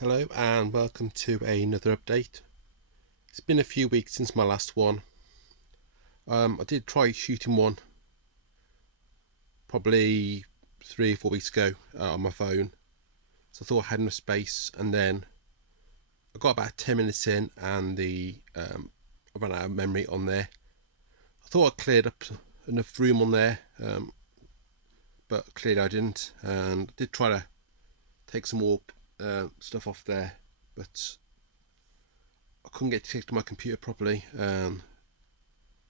Hello and welcome to another update. It's been a few weeks since my last one. I did try shooting one probably 3 or 4 weeks ago on my phone, so I thought I had enough space, and then I got about 10 minutes in and I ran out of memory on there. I thought I cleared up enough room on there, but clearly I didn't, and I did try to take some more stuff off there, but I couldn't get to connect to my computer properly.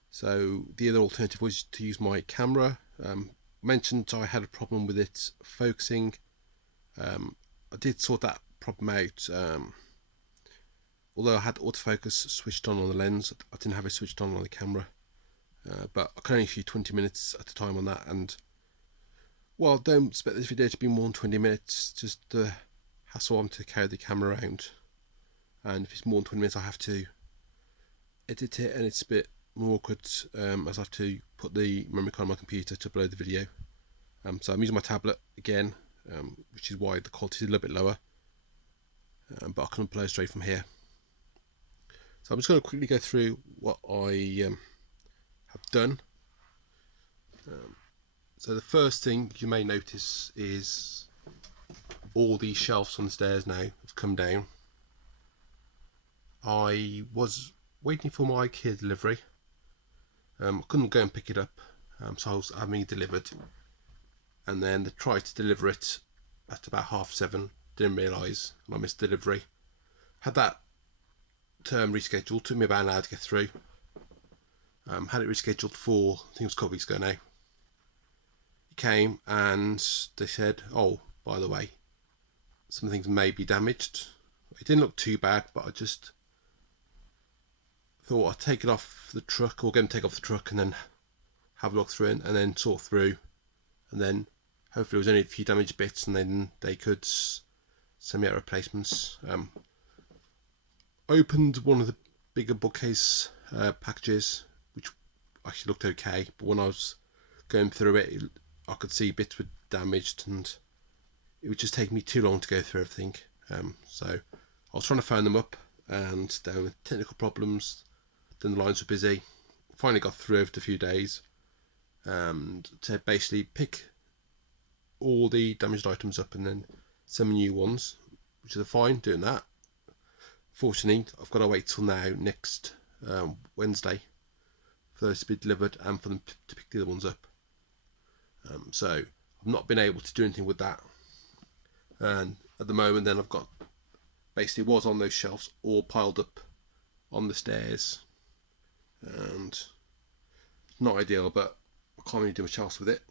So the other alternative was to use my camera. Mentioned I had a problem with it focusing. I did sort that problem out. Although I had autofocus switched on the lens, I didn't have it switched on the camera. But I could only shoot 20 minutes at a time on that, and well, don't expect this video to be more than 20 minutes, just the hassle on to carry the camera around. And if it's more than 20 minutes I have to edit it, and it's a bit more awkward as I have to put the memory card on my computer to upload the video. So I'm using my tablet again, which is why the quality is a little bit lower, but I can upload straight from here. So I'm just going to quickly go through what I have done. So the first thing you may notice is all these shelves on the stairs now have come down. I was waiting for my IKEA delivery. I couldn't go and pick it up, so I was having it delivered, and then they tried to deliver it at about 7:30. Didn't realise, and I missed delivery. Had that term rescheduled. Took me about an hour to get through. Had it rescheduled for, I think it was a couple weeks ago now. It came and they said, "Oh, by the way, some things may be damaged." It didn't look too bad, but I just thought I'd take it off the truck, or get them to take off the truck, and then have a look through it, and then sort through, and then hopefully there was only a few damaged bits, and then they could send me out replacements. Opened one of the bigger bookcase packages, which actually looked okay, but when I was going through it, I could see bits were damaged, and it would just take me too long to go through everything. So I was trying to phone them up, and there were technical problems. Then the lines were busy. Finally got through after a few days, and to basically pick all the damaged items up and then some new ones, which is fine doing that. Fortunately, I've got to wait till now, next Wednesday, for those to be delivered and for them to pick the other ones up. So I've not been able to do anything with that, and at the moment then I've got basically was on those shelves all piled up on the stairs, and not ideal, but I can't really do much else with it.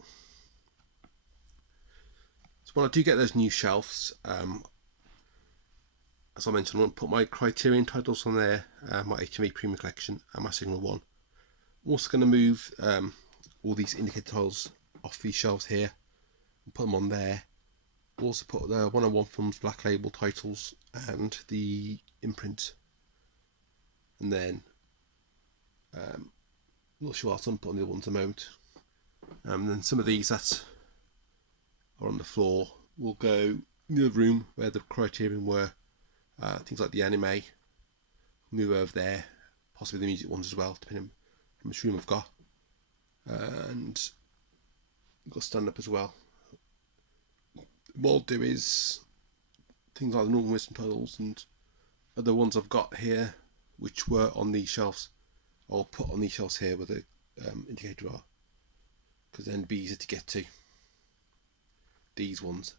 So when I do get those new shelves, as I mentioned, I want to put my Criterion titles on there, my HMV Premium Collection and my Signal one. I'm also going to move all these indicator titles off these shelves here and put them on there. Also put the 101 Films Black Label titles and the imprint, and then I'm not sure what else I'm putting the other ones at the moment. And then some of these that are on the floor will go in the other room where the Criterion were. Things like the anime, move over there, possibly the music ones as well, depending on how much room I've got. And I've got stand up as well. What I'll do is things like the Northern Wisdom titles and other ones I've got here, which were on these shelves, I'll put on these shelves here where the indicator are, because then it'd be easier to get to. These ones,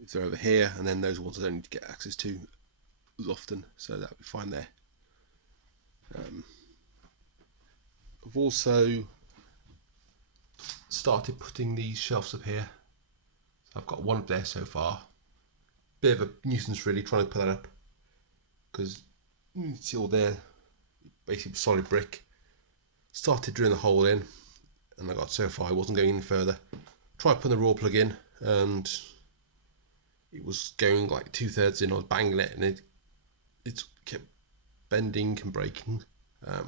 if they're over here, and then those ones I don't need to get access to as often, so that'll be fine there. I've also started putting these shelves up here. So I've got one up there so far. Bit of a nuisance really trying to put that up, because you can see all there, basically solid brick. Started drilling the hole in, and I got so far, I wasn't going any further. Tried putting the raw plug in, and it was going like 2/3 in. I was banging it, and it kept bending and breaking. I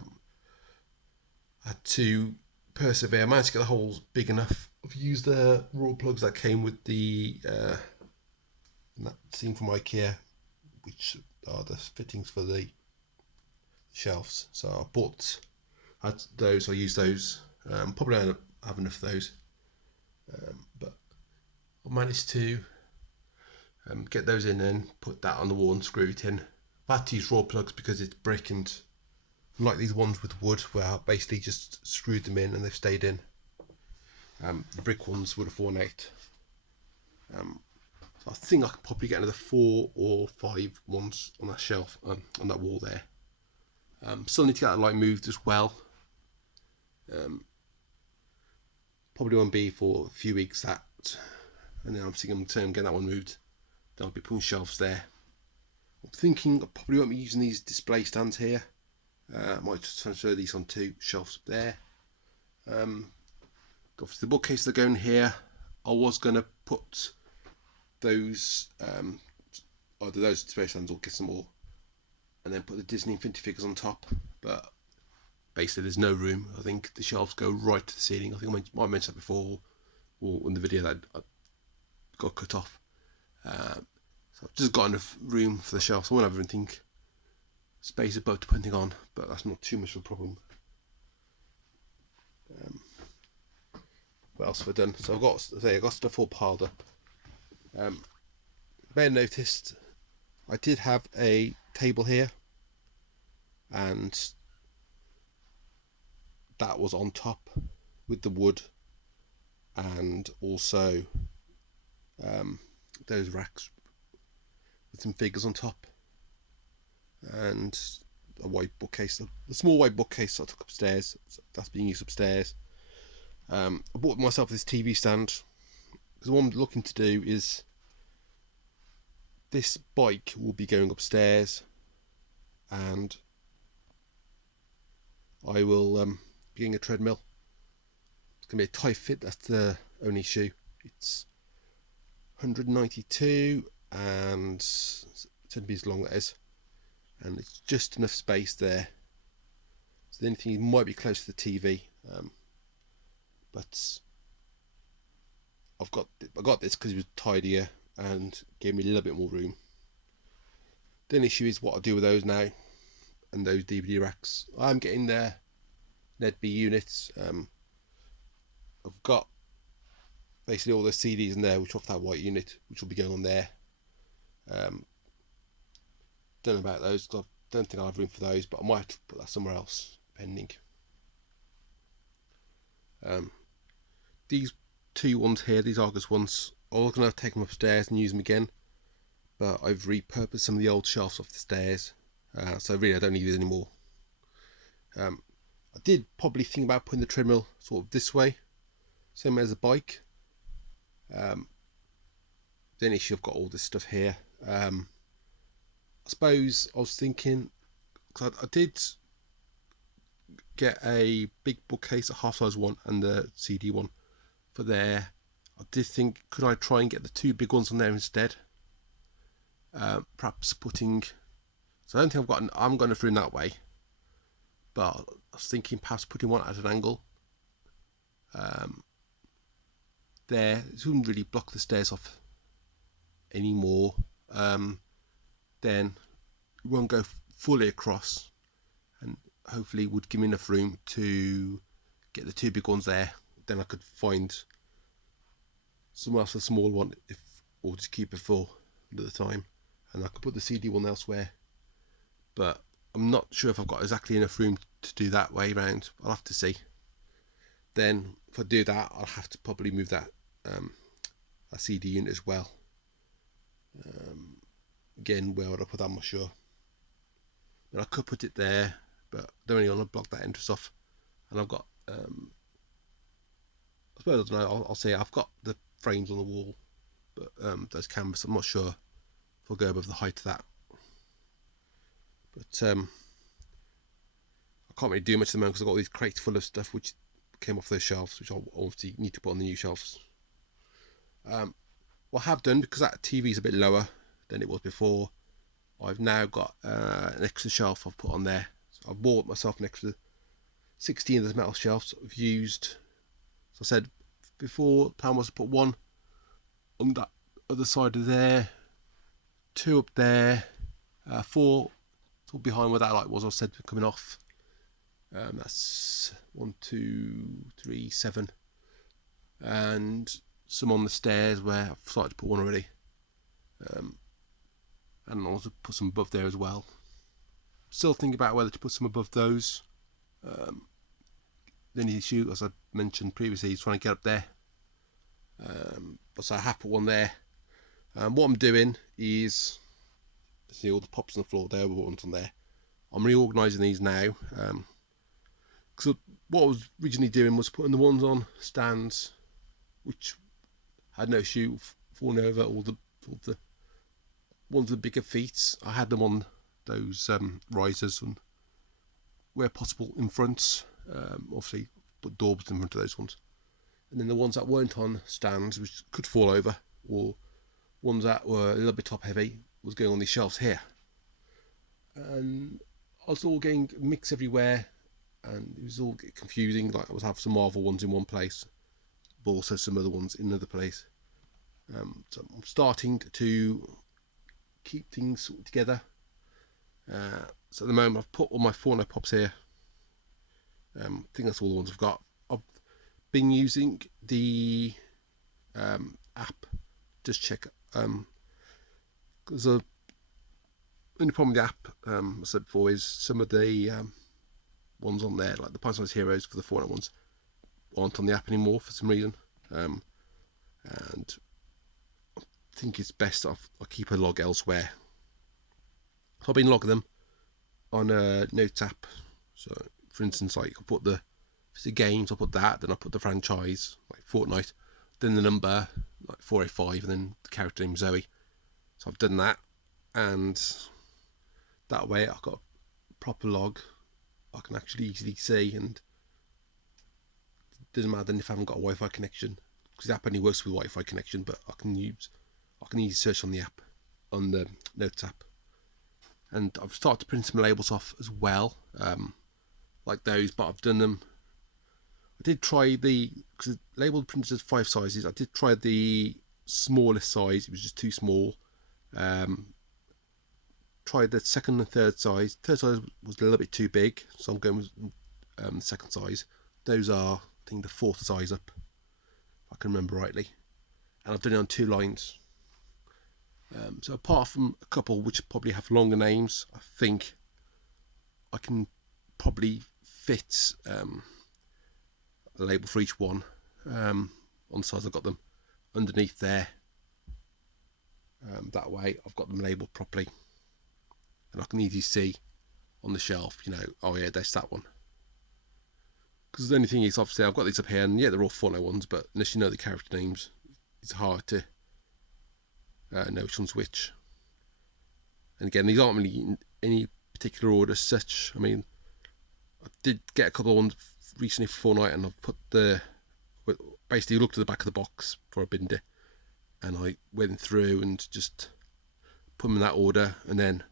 had to persevere. I managed to get the holes big enough. I've used the raw plugs that came with the that thing from IKEA, which are the fittings for the shelves. So I had those. I use those. Probably don't have enough of those, but I managed to get those in and put that on the wall and screw it in. I've had to use raw plugs because it's brick, and unlike these ones with wood where I basically just screwed them in and they've stayed in, the brick ones would have fallen out. So I think I could probably get another 4 or 5 ones on that shelf, on that wall there. Still need to get that light moved as well. Probably won't be for a few weeks that, and then I'm thinking I'm getting that one moved. Then I'll be putting shelves there. I'm thinking I probably won't be using these display stands here. I might just transfer these onto shelves up there. Obviously the bookcase that go in here, I was going to put those either those display stands or get some more, and then put the Disney Infinity figures on top, but basically there's no room. I think the shelves go right to the ceiling. I think I might have mentioned that before, or in the video that I got cut off. So I've just got enough room for the shelves. I won't have everything space above to put anything on, but that's not too much of a problem. What else have I done? So I got stuff all piled up. May have noticed I did have a table here, and that was on top with the wood, and also those racks with some figures on top, and a white bookcase, the small white bookcase I took upstairs. That's being used upstairs. I bought myself this TV stand because what I'm looking to do is, this bike will be going upstairs, and I will be getting a treadmill. It's going to be a tight fit, that's the only issue. It's 192 and centimeters long, that is, and it's just enough space there. So the only thing, you might be close to the TV, but I got this because it was tidier and gave me a little bit more room. The only issue is what I do with those now, and those DVD racks. I'm getting their NEDB units. I've got basically all the CDs in there, which off that white unit, which will be going on there. Don't know about those because I don't think I have room for those, but I might have to put that somewhere else, depending. These 2 ones here, these Argus ones, I was going to take them upstairs and use them again, but I've repurposed some of the old shelves off the stairs, so really I don't need these anymore. I did probably think about putting the treadmill sort of this way, same as a bike. The only issue, I've got all this stuff here. I suppose I was thinking, because I did get a big bookcase, a half-size one, and the CD one for there. I did think, could I try and get the 2 big ones on there instead? Perhaps putting, so I don't think I'm going through in that way, but I was thinking perhaps putting one at an angle. There, it wouldn't really block the stairs off anymore. Then it won't go fully across, and hopefully would give me enough room to get the 2 big ones there. Then I could find somewhere else, a small one, or just keep it for another time, and I could put the CD one elsewhere. But I'm not sure if I've got exactly enough room to do that way round. I'll have to see. Then if I do that, I'll have to probably move that CD unit as well. Again, where would I put that? I'm not sure. But I could put it there, but I don't really want to block that entrance off. And I've got, I suppose, I don't know, I'll say I've got the frames on the wall, but those canvas, I'm not sure if I'll go above the height of that. But I can't really do much at the moment because I've got all these crates full of stuff which came off those shelves, which I'll obviously need to put on the new shelves. What I have done, because that TV is a bit lower than it was before, I've now got an extra shelf I've put on there. So I've bought myself an extra 16 of those metal shelves. I've used, as I said before, the plan was to put one on that other side of there, 2 up there, 4 behind where that light was, I said, coming off. That's 1, 2, 3, 7, and some on the stairs where I've started to put one already, and also put some above there as well. Still thinking about whether to put some above those. The only issue, as I mentioned previously, is trying to get up there. So I have put one there. What I'm doing is, see all the pops on the floor, there were ones on there. I'm reorganising these now. Because what I was originally doing was putting the ones on stands, which had no issue falling over, all the ones with the bigger feet. I had them on those risers, and where possible in front. Obviously put doorbells in front of those ones, and then the ones that weren't on stands, which could fall over, or ones that were a little bit top heavy, was going on these shelves here. And I was all getting mixed everywhere, and it was all confusing. Like I was having some Marvel ones in one place, but also some other ones in another place. So I'm starting to keep things sort of together. So at the moment I've put all my Fortnite pops here. I think that's all the ones I've got. I've been using the app, just check. There's the only problem with the app, I said before, is some of the ones on there, like the Pint-Sized Heroes for the Fortnite ones, aren't on the app anymore for some reason. And I think it's best I keep a log elsewhere. So I've been logging them on a Notes app. So for instance, like I put the games, I put that, then I put the franchise, like Fortnite, then the number, like 405, and then the character name Zoe. So I've done that, and that way I've got a proper log I can actually easily see, and it doesn't matter then if I haven't got a Wi-Fi connection, because the app only works with Wi-Fi connection, but I can easily search on the app, on the Notes app. And I've started to print some labels off as well, like those, but I've done them. I did try because the label printed as 5 sizes. I did try the smallest size, it was just too small. Tried the second and third size. Third size was a little bit too big, so I'm going with the second size. Those are, I think, the 4th size up, if I can remember rightly. And I've done it on 2 lines. So apart from a couple which probably have longer names, I think I can probably fit a label for each one on the size I've got them underneath there. That way I've got them labelled properly, and I can easily see on the shelf, oh yeah, that's that one. Because the only thing is, obviously I've got these up here, and yeah, they're all Fortnite ones, but unless you know the character names, it's hard to know which one's which. And again, these aren't really in any particular order as such. I mean, I did get a couple of ones recently for Fortnite, and I've basically looked at the back of the box before I binned it, and I went through and just put them in that order, and then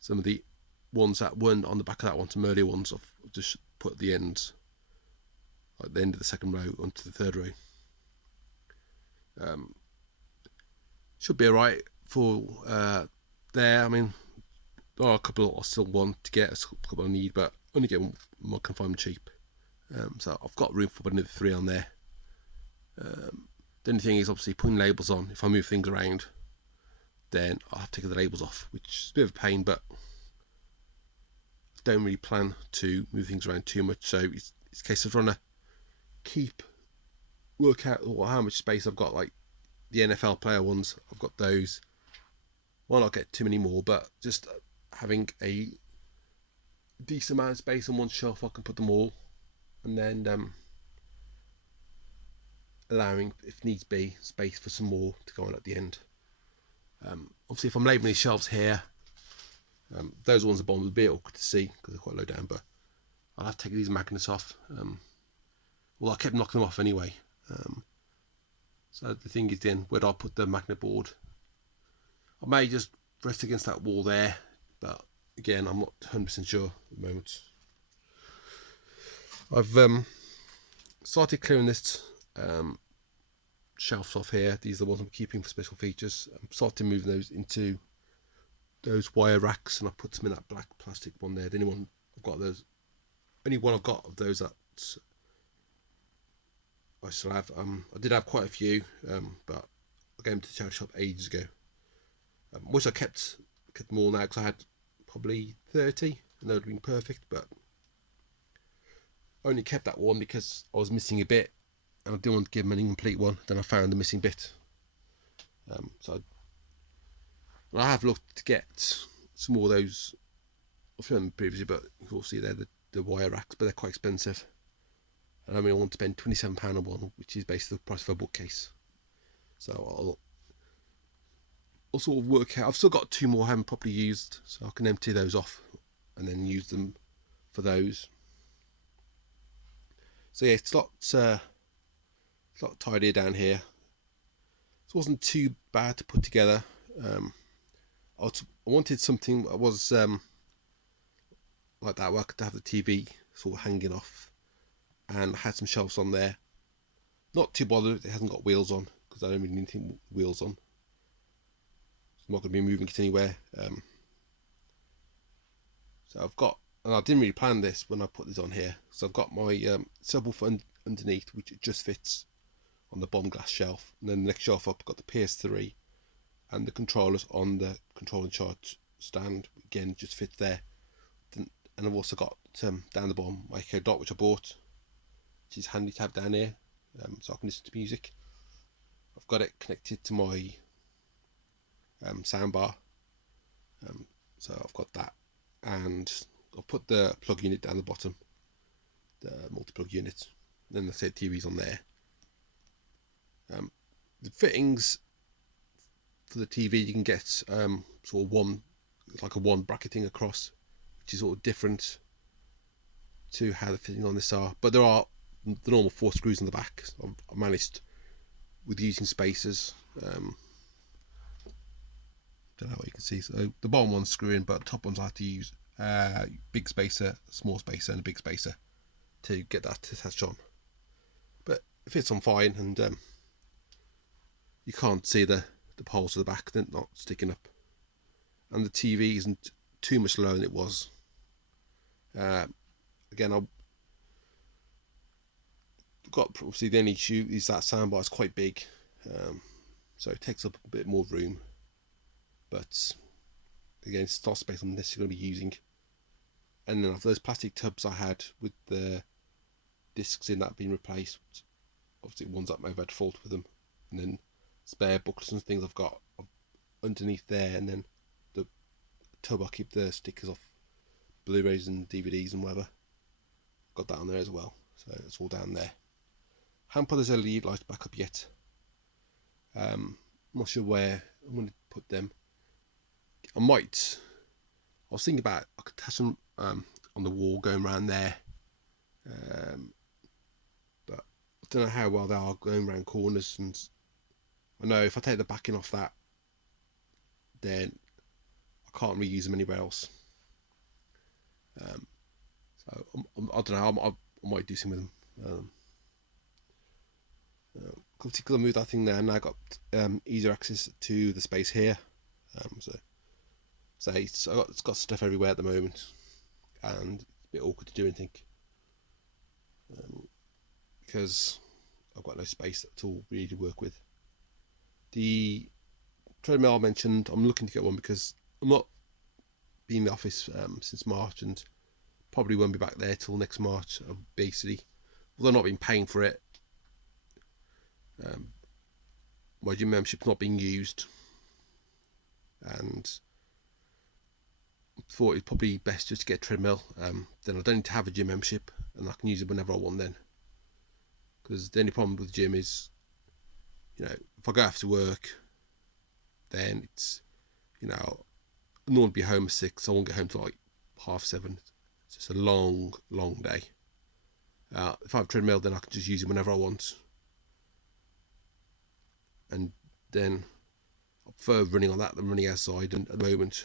some of the ones that weren't on the back of that one, some earlier ones, I've just put at the ends, like the end of the second row onto the third row. Should be alright for there. I mean, there are a couple I still want to get, a couple I need, but only get one I can find them cheap. So I've got room for another 3 on there. The only thing is, obviously, putting labels on. If I move things around, then I'll have to take the labels off, which is a bit of a pain, but I don't really plan to move things around too much. So it's a case of trying to work out how much space I've got. Like the NFL player ones, I've got those. Well, not get too many more, but just having a decent amount of space on one shelf, I can put them all, and then allowing, if needs be, space for some more to go on at the end. Obviously, if I'm labelling these shelves here, those ones at the bottom would be a bit awkward to see because they're quite low down, but I'll have to take these magnets off. Well, I kept knocking them off anyway. So the thing is then, where do I put the magnet board? I may just rest against that wall there, but again, I'm not 100% sure at the moment. I've started clearing this shelves off here. These are the ones I'm keeping for special features. I'm starting to move those into those wire racks, and I put them in that black plastic one there. The only one I've got of those that I still have. I did have quite a few, but I gave them to the charity shop ages ago. Wish I kept them all now, because I had probably 30 and they would have been perfect, but I only kept that one because I was missing a bit and I didn't want to give them an incomplete one. Then I found the missing bit. So I have looked to get some more of those. I've shown them previously, but you can see they're the wire racks, but they're quite expensive. And I want to spend £27 on one, which is basically the price of a bookcase. So I'll sort of work out. I've still got 2 more I haven't properly used, so I can empty those off and then use them for those. So yeah, it's a lot tidier down here. It wasn't too bad to put together. I wanted something that was like that, where I could have the TV sort of hanging off, and I had some shelves on there. Not too bothered it hasn't got wheels on, because I don't really need anything with wheels on. I'm not going to be moving it anywhere. So I've got, and I didn't really plan this when I put this on here, so I've got my subwoofer underneath, which it just fits on the bottom glass shelf, and then the next shelf up I've got the PS3 and the controllers on the control and charge stand. Again, just fits there. And I've also got down the bottom my Echo Dot, which I bought, which is handy to have down here, so I can listen to music. I've got it connected to my soundbar, so I've got that, and I'll put the plug unit down the bottom, the multi-plug unit. Then the said TV's on there. The fittings for the TV, you can get sort of one bracketing across, which is sort of different to how the fittings on this are. But there are the normal 4 screws in the back. So I've managed with using spacers. Don't know what you can see. So the bottom one's screw in, but the top ones I have to use big spacer, small spacer, and a big spacer to get that attached on. But it fits on fine, and you can't see the poles to the back, they're not sticking up. And the TV isn't too much lower than it was. Again, I've got, obviously the only issue is that soundbar is quite big, so it takes up a bit more room. But again, it's not space I'm necessarily going to be using. And then those plastic tubs I had with the discs in that being replaced, obviously ones that may have had fault with them, and then spare booklets and things I've got underneath there, and then the tub I keep the stickers off Blu-rays and DVDs and whatever. Got that on there as well, so it's all down there. Haven't put those LED lights back up yet. I'm not sure where I'm going to put them. I was thinking about, I could attach them on the wall going around there, but I don't know how well they are going around corners, and I know if I take the backing off that, then I can't reuse them anywhere else. So I don't know, I might do something with them. Because I moved that thing there, and I got easier access to the space here. So it's got stuff everywhere at the moment, and it's a bit awkward to do anything, because I've got no space at all really to work with. The treadmill I mentioned, I'm looking to get one because I'm not been in the office since March, and probably won't be back there till next March. I've basically, although I've not been paying for it, my gym membership's not being used, and thought it's probably best just to get a treadmill. Then I don't need to have a gym membership, and I can use it whenever I want then. Because the only problem with the gym is, if I go after work, then it's, I normally be home at 6, I won't get home till like 7:30. It's just a long day. If I have a treadmill, then I can just use it whenever I want. And then I prefer running on that than running outside. And at the moment,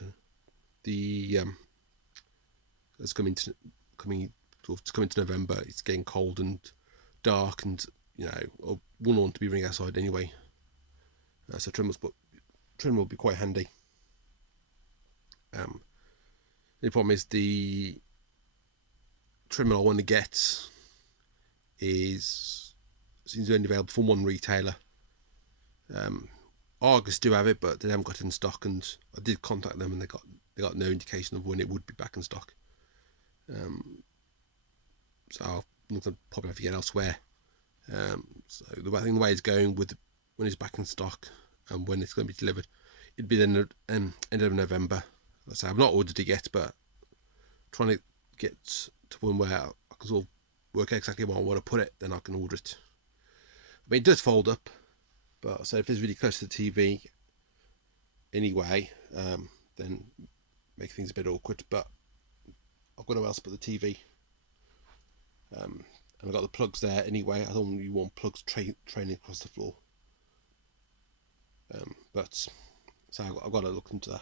it's coming to November. It's getting cold and dark, and I wouldn't want to be running outside anyway. So treadmill would be quite handy. The problem is the trimmer I want to get seems only available from one retailer. Argus do have it, but they haven't got it in stock, and I did contact them and they got no indication of when it would be back in stock. So I'll probably have to get elsewhere. So the way it's going with when it's back in stock and when it's going to be delivered, it'd be the end of November. So I've not ordered it yet, but trying to get to one where I can sort of work out exactly where I want to put it, then I can order it. I mean, it does fold up, but so if it's really close to the TV anyway, then make things a bit awkward. But I've got nowhere else but the TV, and I've got the plugs there anyway. I don't really want plugs trailing across the floor. But so I've got to look into that.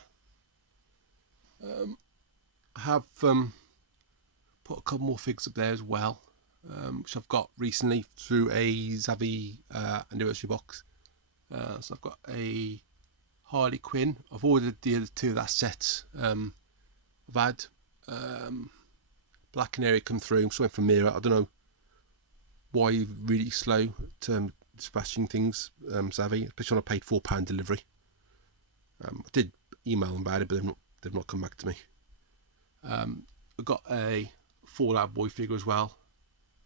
I have put a couple more figures up there as well, which I've got recently through a Zavvi anniversary box. So I've got a Harley Quinn. I've ordered the other two of that set. I've had Black Canary come through. I'm waiting for Mira. I don't know why you're really slow to dispatching things, Zavvi, especially when I paid £4 delivery. I did email them about it, but they've not come back to me. I've got a Fallout Boy figure as well.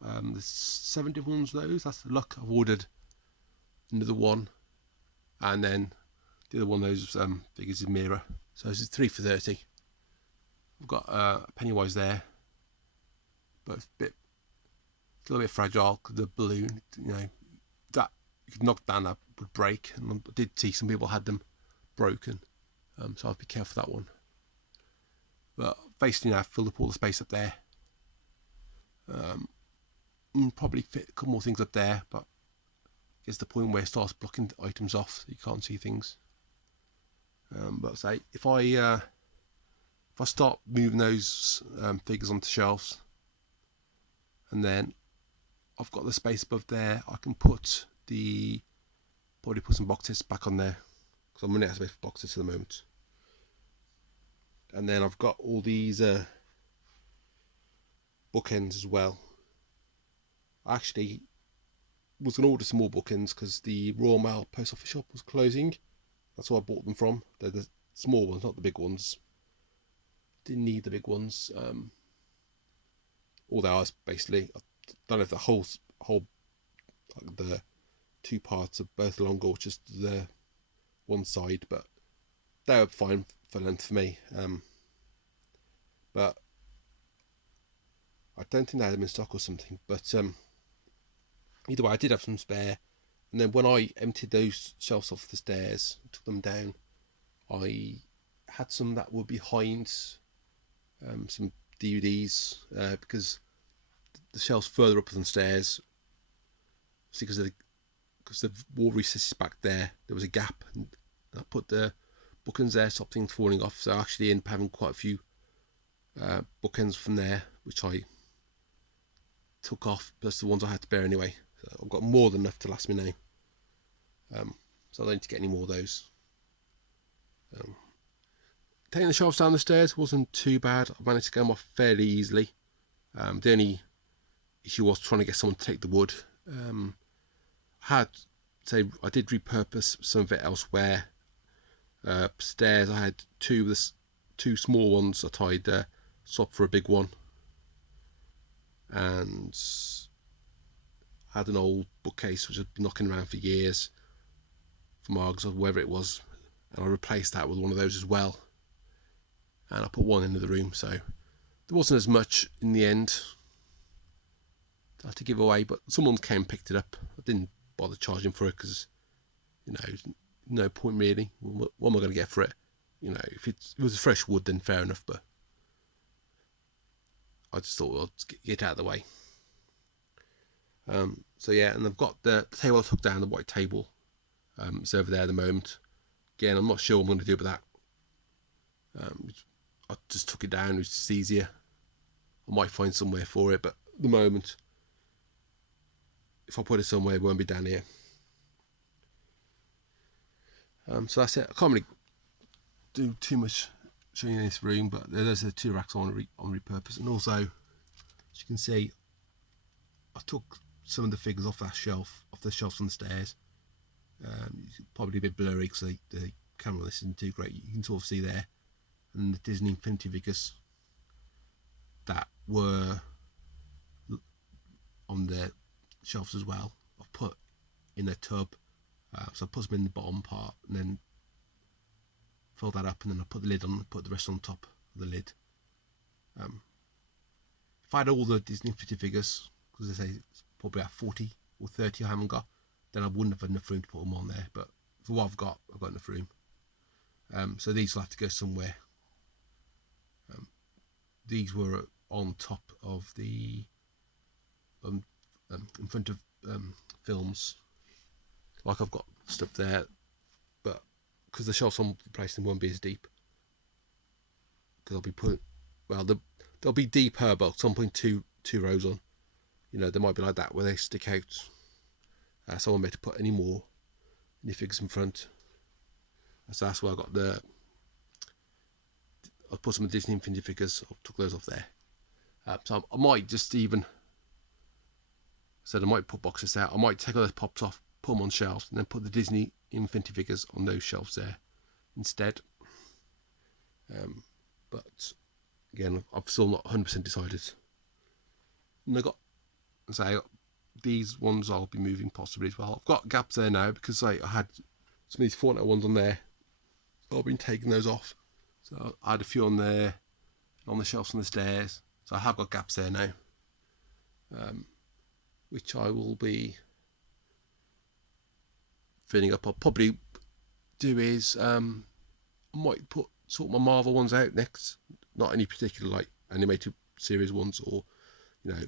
There's 7 different ones of those. That's the luck. I've ordered another one, and then the other one of those figures is Mira. So this is 3 for £30. I've got Pennywise there, but it's a little bit fragile because the balloon, that you could knock down, that would break. And I did see some people had them broken, so I'll be careful with that one. But basically now I've filled up all the space up there. Probably fit a couple more things up there, but it's the point where it starts blocking items off, so you can't see things. But say if I start moving those figures onto shelves, and then I've got the space above there, I can probably put some boxes back on there, because I'm running out of space for boxes at the moment. And then I've got all these bookends as well. I actually was going to order some more bookends because the Royal Mail post office shop was closing. That's where I bought them from. They're the small ones, not the big ones. Didn't need the big ones. Although I was basically, I don't know if the whole like the 2 parts are both longer or just the one side, but they were fine for length for me. But I don't think they had them in stock or something. But either way, I did have some spare. And then when I emptied those shelves off the stairs, took them down, I had some that were behind some DVDs because the shelves further up than the stairs, because the wall recess is back there, there was a gap, and I put the bookends there, stopped things falling off. So I actually ended up having quite a few bookends from there, which I took off, plus the ones I had to bear anyway. So I've got more than enough to last me now. So I don't need to get any more of those. Taking the shelves down the stairs wasn't too bad. I managed to get them off fairly easily. The only issue was trying to get someone to take the wood. I did repurpose some of it elsewhere. Stairs, I had two small ones. I tied swap for a big one, and I had an old bookcase which had been knocking around for years from Argos or wherever it was, and I replaced that with one of those as well, and I put one into the room, so there wasn't as much in the end I had to give away, but someone came and picked it up. I didn't bother charging for it because no point really. What am I going to get for it? If it was fresh wood, then fair enough, but I just thought I'd get out of the way. So yeah, and I've got the table I took down, the white table. It's over there at the moment. Again, I'm not sure what I'm going to do with that. I just took it down, it's just easier. I might find somewhere for it, but at the moment, if I put it somewhere, it won't be down here. So that's it. I can't really do too much showing you this room, but those are the 2 racks on repurpose. And also, as you can see, I took some of the figures off that shelf, off the shelves on the stairs. It's probably a bit blurry because the camera on this isn't too great. You can sort of see there, and the Disney Infinity figures that were on the shelves as well, I've put in a tub. So I put them in the bottom part and then fill that up, and then I put the lid on, put the rest on top of the lid. If I had all the Disney Infinity figures, because I say it's probably about 40 or 30 I haven't got, then I wouldn't have had enough room to put them on there. But for what I've got enough room. So these will have to go somewhere. These were on top of the in front of films. Like I've got stuff there, but because the shelves I'm placing won't be as deep, because I'll be putting, well, they'll be deeper, but I'm putting two rows on. You know, they might be like that where they stick out. So I won't be able to put any more figures in front. So that's where I got I put some Disney Infinity figures. I took those off there. So I might just even, I might put boxes out. I might take all those pops off, put them on shelves, and then put the Disney Infinity figures on those shelves there instead. But again, I've still not 100% decided. And I got these ones I'll be moving possibly as well. I've got gaps there now because I had some of these Fortnite ones on there. So I've been taking those off. So I had a few on there, on the shelves on the stairs. So I have got gaps there now, which I will be filling up. I'll probably do is I might sort my Marvel ones out next. Not any particular like animated series ones, or you know,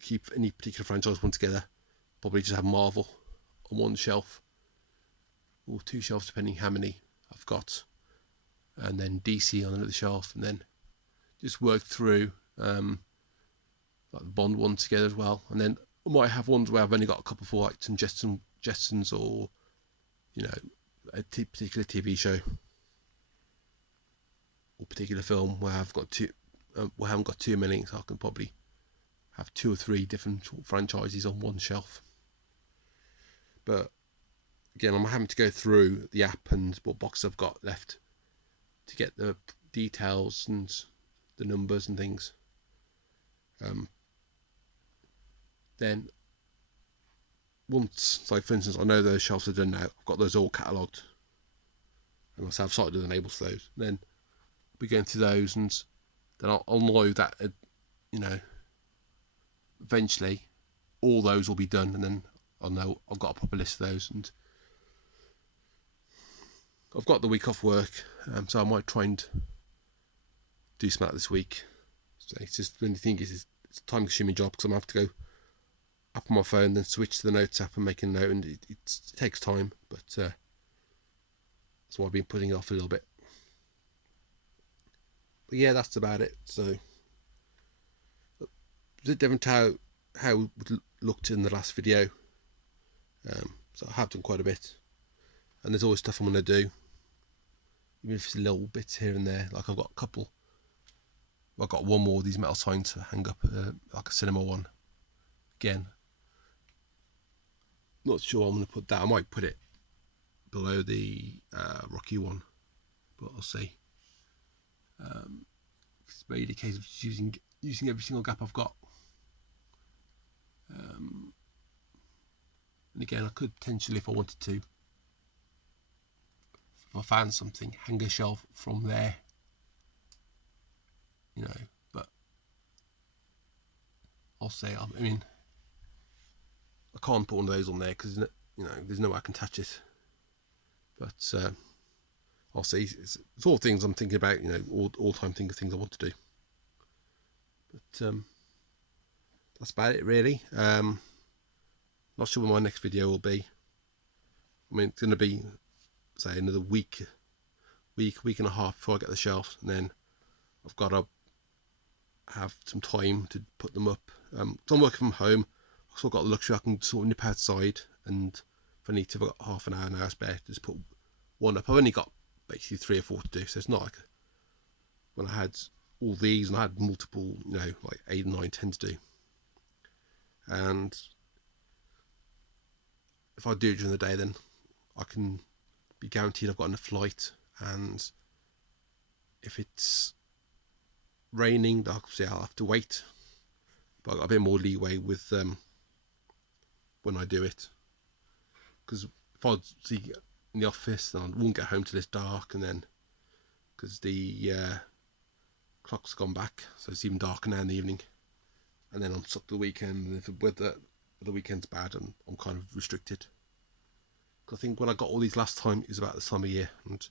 keep any particular franchise one together. Probably just have Marvel on one shelf, or 2 shelves depending how many I've got, and then DC on another shelf, and then just work through like the Bond one together as well. And then I might have ones where I've only got a couple for like some Jetsons, or you know, a particular TV show or particular film where I've got where I haven't got too many, so I can probably have 2 or 3 different franchises on one shelf. But again, I'm having to go through the app and what box I've got left to get the details and the numbers and things. Then once, like for instance, I know those shelves are done now, I've got those all catalogued, and I'll have sighted and labels for those. Then I'll be going through those, and then I'll know that you know, eventually all those will be done, and then I'll know I've got a proper list of those. And I've got the week off work, so I might try and do some of that this week. So it's just, the only thing is it's a time consuming job, because I'm going to have to go up on my phone, then switch to the notes app and make a note, and it takes time, but that's why I've been putting it off a little bit. But yeah, that's about it. So it's different how it looked in the last video. So I have done quite a bit, and there's always stuff I'm going to do, even if it's little bits here and there. Like I've got a couple. I've got one more of these metal signs to hang up, like a cinema one. Again, not sure I'm going to put that. I might put it below the Rocky one, but I'll see. It's really a case of using every single gap I've got. And again, I could potentially, if I wanted to, if I found something, hang a shelf from there. You know, but I'll say, I mean, I can't put one of those on there because, you know, there's no way I can touch it. But I'll see. It's all things I'm thinking about, you know, all time thinking of things I want to do. But that's about it, really. Not sure what my next video will be. I mean, it's going to be, say, another week and a half before I get the shelves, and then I've got to have some time to put them up. So I'm working from home. I've still got the luxury, I can sort of nip outside, and if I need to, I've got half an hour spare to just put one up. I've only got basically 3 or 4 to do, so it's not like when I had all these and I had multiple, you know, like 8, 9, 10 to do. And if I do it during the day, then I can be guaranteed I've got enough light. And if it's raining, obviously I'll have to wait, but I've got a bit more leeway with when I do it, because if I was in the office, then I wouldn't get home till it's dark, and then because the clock's gone back, so it's even darker now in the evening, and then I'm stuck to the weekend, and if the weekend's bad, and I'm kind of restricted. Because I think when I got all these last time, it was about this time of year, and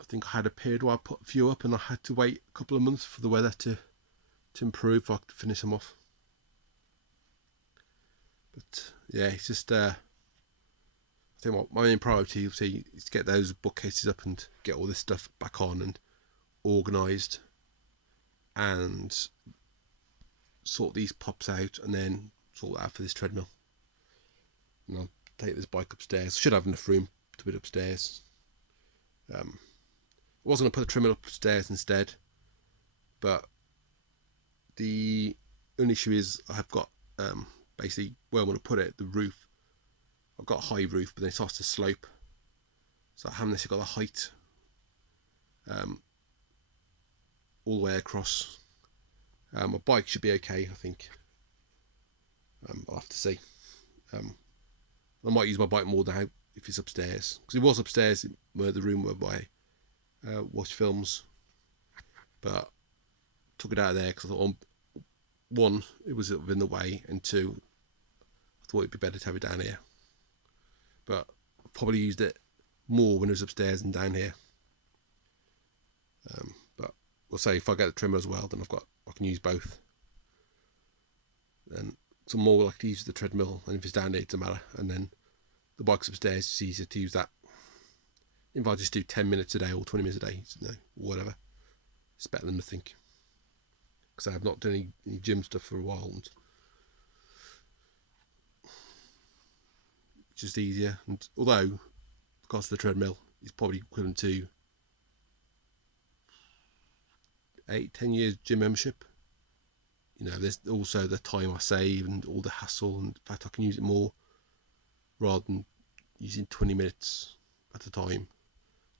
I think I had a period where I put a few up, and I had to wait a couple of months for the weather to improve so I could finish them off. But yeah, it's just I think my main priority is to get those bookcases up and get all this stuff back on and organised, and sort these pops out, and then sort that out for this treadmill. And I'll take this bike upstairs. Should have enough room to put it upstairs. I was going to put the treadmill upstairs instead, but the only issue is I've got basically where I want to put it, the roof. I've got a high roof, but then it starts to slope, so I haven't necessarily got the height all the way across. My bike should be okay, I think. I'll have to see. I might use my bike more now if it's upstairs, because it was upstairs where the room where I watch films, but took it out of there because I thought, one, it was in the way, and two, I thought it'd be better to have it down here. But I probably used it more when it was upstairs than down here. But we'll say if I get the trimmer as well, then I can use both. Then some more likely to use the treadmill, and if it's down there, it doesn't matter. And then the bike's upstairs, it's easier to use that. If I just do 10 minutes a day or 20 minutes a day, you know, whatever, it's better than nothing. Because I have not done any gym stuff for a while, and it's just easier. And although the cost of the treadmill is probably equivalent to 8-10 years gym membership, you know, there's also the time I save and all the hassle, and in fact I can use it more rather than using 20 minutes at a time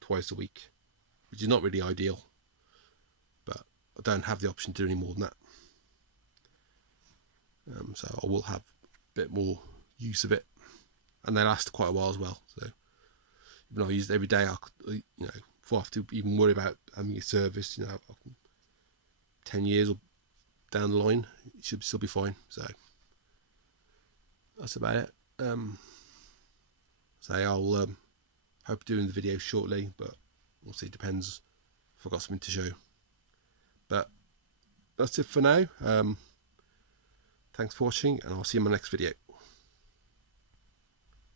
twice a week, which is not really ideal, but I don't have the option to do any more than that. So I will have a bit more use of it, and they last quite a while as well. So even though I use it every day, I could, you know, before I have to even worry about having it serviced, you know, 10 years or down the line, it should still be fine. So that's about it. So I'll hope doing the video shortly, but we'll see. It depends if I've got something to show. But that's it for now. Thanks for watching, and I'll see you in my next video.